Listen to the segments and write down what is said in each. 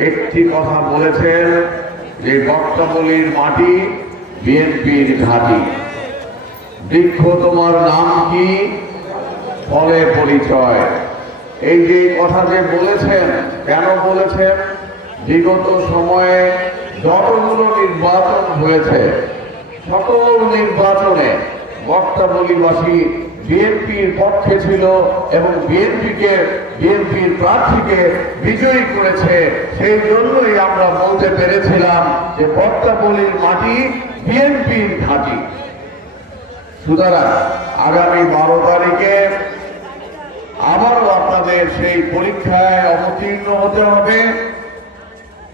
একটি কথা বলেছেন যে বক্তাবলীর মাটি বিএনপির ঘাঁটি। বৃক্ষ তোমার নাম কি, ফলে পরিচয়। এই যে কথা যে বলেছেন, কেন বলেছেন? বিগত সময়ে যতগুলো নির্বাচন হয়েছে সকল নির্বাচনে বক্তাবলীবাসী বিএনপির পক্ষে ছিল এবং বিএনপির প্রার্থীকে বিজয়ী করেছে। সেই জন্যই আমরা বলতে পেরেছিলাম যে বক্তাবলীর মাটি বিএনপির ঘাঁটি। সুতরাং আগামী 12 তারিখে আবারও আপনাদের সেই পরীক্ষায় অবতীর্ণ হতে হবে।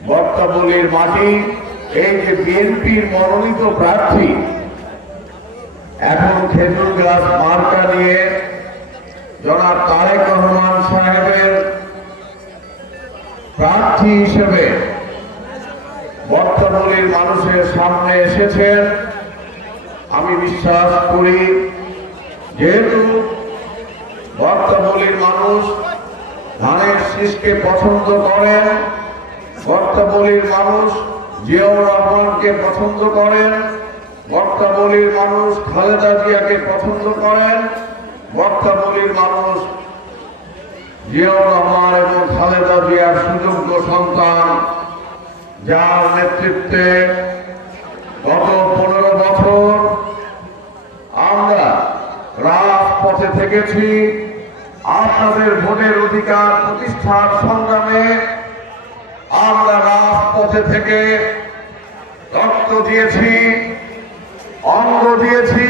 বক্তাবলীর মাটি, এই যে বিএনপির মনোনীত প্রার্থী এখন খেজুর গাছ মার্কা নিয়ে জনাব তারেক রহমান সাহেবের প্রার্থী হিসেবে বক্তাবলীর মানুষের সামনে এসেছেন। আমি বিশ্বাস করি যেহেতু বক্তাবলীর মানুষ ধানের শীষকে পছন্দ করেন, বক্তাবলীর মানুষ জিয়াউর রহমানকে পছন্দ করেন, বক্তাবলীর মানুষ খালেদা জিয়াকে পছন্দ করেন, বক্তাবলীর মানুষ জিয়াউর রহমান এবং খালেদা জিয়ার সুযোগ্য সন্তান, যার নেতৃত্বে গত 15 বছর আমরা রাজপথে থেকেছি। আপনাদের ভোটের অধিকার প্রতিষ্ঠার সংগ্রামে আমরা রাজপথে থেকে রক্ত দিয়েছি, অঙ্গ দিয়েছি,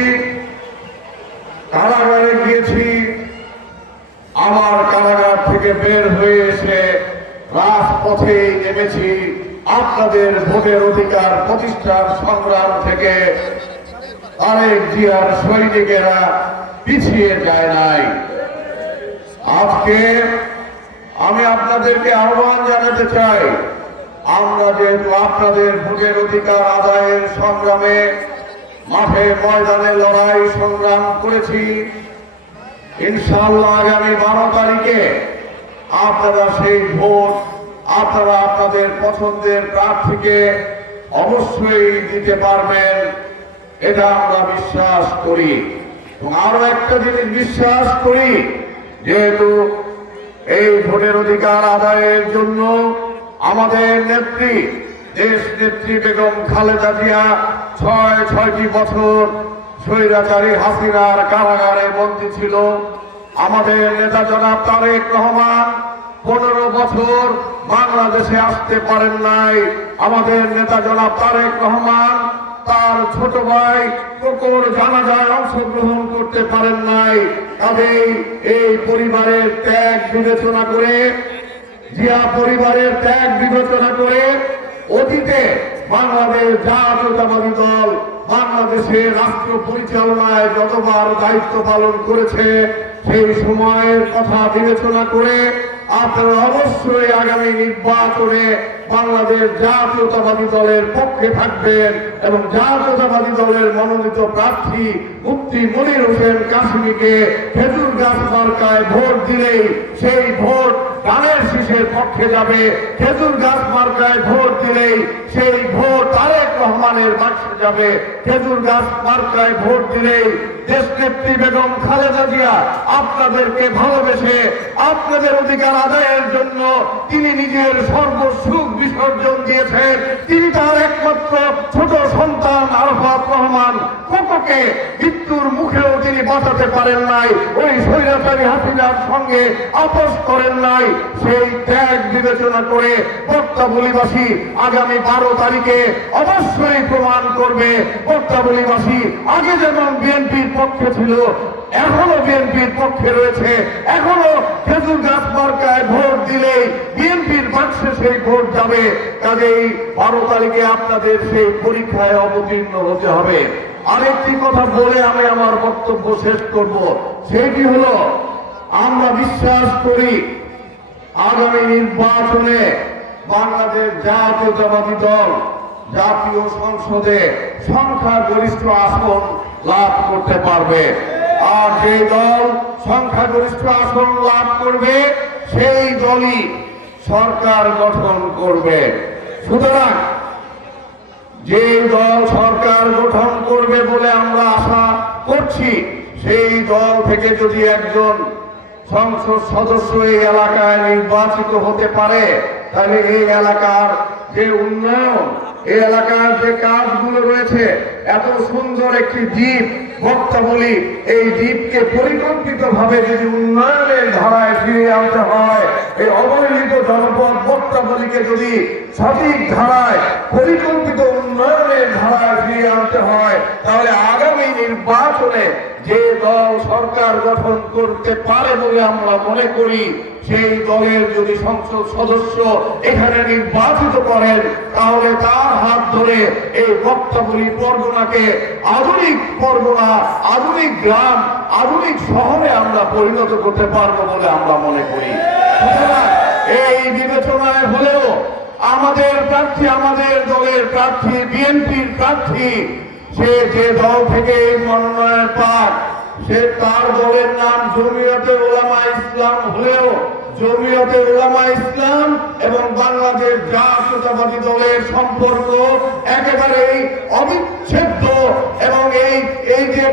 কারাগারে গিয়েছি, আমার কারাগার থেকে বের হয়ে এসে রাজপথে নেমেছি। আপনাদের ভোটের অধিকার প্রতিষ্ঠার সংগ্রাম থেকে তারেক জিয়ার সৈনিকেরা পিছিয়ে যায় নাই। আজকে আমি আপনাদেরকে আহ্বান জানাতে চাই, আমরা যেহেতু আপনাদের ভোটের অধিকার আদায়ের সংগ্রামে মাঠে ময়দানে লড়াই সংগ্রাম করেছি, ইনশাআল্লাহ আগামী 12 তারিখে আপনারা সেই ভোট আপনারা আপনাদের পছন্দের প্রার্থীকে অবশ্যই দিতে পারবেন, এটা আমরা বিশ্বাস করি। এবং আরো একটা জিনিস বিশ্বাস করি, যেহেতু এই ভোটের অধিকার আদায়ের জন্য আমাদের নেত্রী দেশ নেত্রী বেগম খালেদা জিয়া 6টি বছর স্বৈরাচারী হাসিনার কারাগারে বন্দী ছিল। আমাদের নেতা জনাব তারেক রহমান 15 বছর বাংলাদেশে আসতে পারেন নাই। আমাদের নেতা জনাব তারেক রহমান তার ছোট ভাই কোকর জানাজায় অংশগ্রহণ করতে পারেন নাই। কাজেই এই পরিবারের ত্যাগ বিবেচনা করে, জিয়া পরিবারের ত্যাগ বিবেচনা করে অতীতে বাংলাদেশ জাতীয়তাবাদী দল বাংলাদেশের রাষ্ট্র পরিচালনায় যতবার দায়িত্ব পালন করেছে, সেই সময়ের কথা বিবেচনা করে আপনারা অবশ্যই আগামী নির্বাচনে বাংলাদেশ জাতীয়তাবাদী দলের পক্ষে থাকবেন এবং জাতীয়তাবাদী দলের মনোনীত প্রার্থী মুফতি মনির হোসেন কাসেমীকে খেজুর গাছ মার্কায় ভোট দিলেই সেই ভোট ধানের শীষের পক্ষে যাবে। খেজুর গাছ মার্কায় ভোট দিলেই সেই ভোট তারেক রহমানের বাক্সে যাবে। খেজুর গাছ মার্কায় ভোট দিলেই দেশনেত্রী বেগম খালেদা জিয়া আপনাদেরকে ভালোবেসে আপনাদের অধিকার আদায়ের জন্য তিনি নিজের সর্বসুখ বিসর্জন দিয়েছেন। তিনি তার একমাত্র ছোট সন্তান আরাফাত রহমান কোকোকে মৃত্যুর মুখেও তিনি বাঁচাতে পারেন নাই, ওই স্বৈরাচারী হাসিনার সঙ্গে আপোষ করেন নাই। সেই ত্যাগ বিবেচনা করে বক্তাবলীবাসী আগামী 12 তারিখে অবশ্যই প্রমাণ করবে বক্তাবলীবাসী আগে যেমন বিএনপির পক্ষে ছিল, এখনো বিএনপির পক্ষে রয়েছে। এখনো খেজুর গাছ মার্কায় ভোট দিলেই বিএনপির বাক্সে সেই ভোট যাবে। কাজেই 12 তারিখে আপনাদের সেই পরীক্ষায় অবতীর্ণ হতে হবে। আরেকটি কথা বলে আমি আমার বক্তব্য শেষ করব, সেটি হলো আমরা বিশ্বাস করি আগামী নির্বাচনে বাংলাদেশ জাতীয়তাবাদী দল জাতীয় সংসদে সংখ্যাগরিষ্ঠ আসন লাভ করতে পারবে। আর যে দল সংখ্যাগরিষ্ঠ আসন লাভ করবে সেই দলই সরকার গঠন করবে। সুতরাং যে দল সরকার গঠন করবে বলে আমরা আশা করছি, সেই দল থেকে যদি একজন সংসদ সদস্য এই এলাকায় নির্বাচিত হতে পারে, তাহলে এই এলাকার যে উন্নয়ন, এই এলাকার যে কাজগুলো রয়েছে, এত সুন্দর একটি দ্বীপ বক্তাবলী, এই দ্বীপকে পরিকল্পিতভাবে যদি উন্নয়নের ধারায় ফিরিয়ে আনতে হয়, এই অবহেলিত জনপদ বক্তাবলীকে যদি সঠিক ধারায় পরিকল্পিত উন্নয়নের ধারায় ফিরিয়ে আনতে হয়, তাহলে আগামী নির্বাচনে যে দল সরকার গঠন করতে পারে বলে আমরা মনে করি, সেই দলের যদি সংসদ সদস্য এখানে নির্বাচিত করেন, তাহলে তার হাত ধরে এই বক্তাবলী পরগনাকে আধুনিক পরগনা, আধুনিক গ্রাম, আধুনিক শহরে আমরা পরিণত করতে পারবো বলে আমরা মনে করি। এই বিবেচনায় হলেও আমাদের প্রার্থী, আমাদের দলের প্রার্থী, বিএনপির প্রার্থী, সে যে দল থেকে মনোনয়ন পাক, সে তার দলের নাম জমিয়তে উলামা ইসলাম হলেও জমিয়তে উলামা ইসলাম এবং বাংলাদেশ জাতীয়তাবাদী দলের সম্পর্ক একেবারেই অবিচ্ছেদ্য। এবং এই যে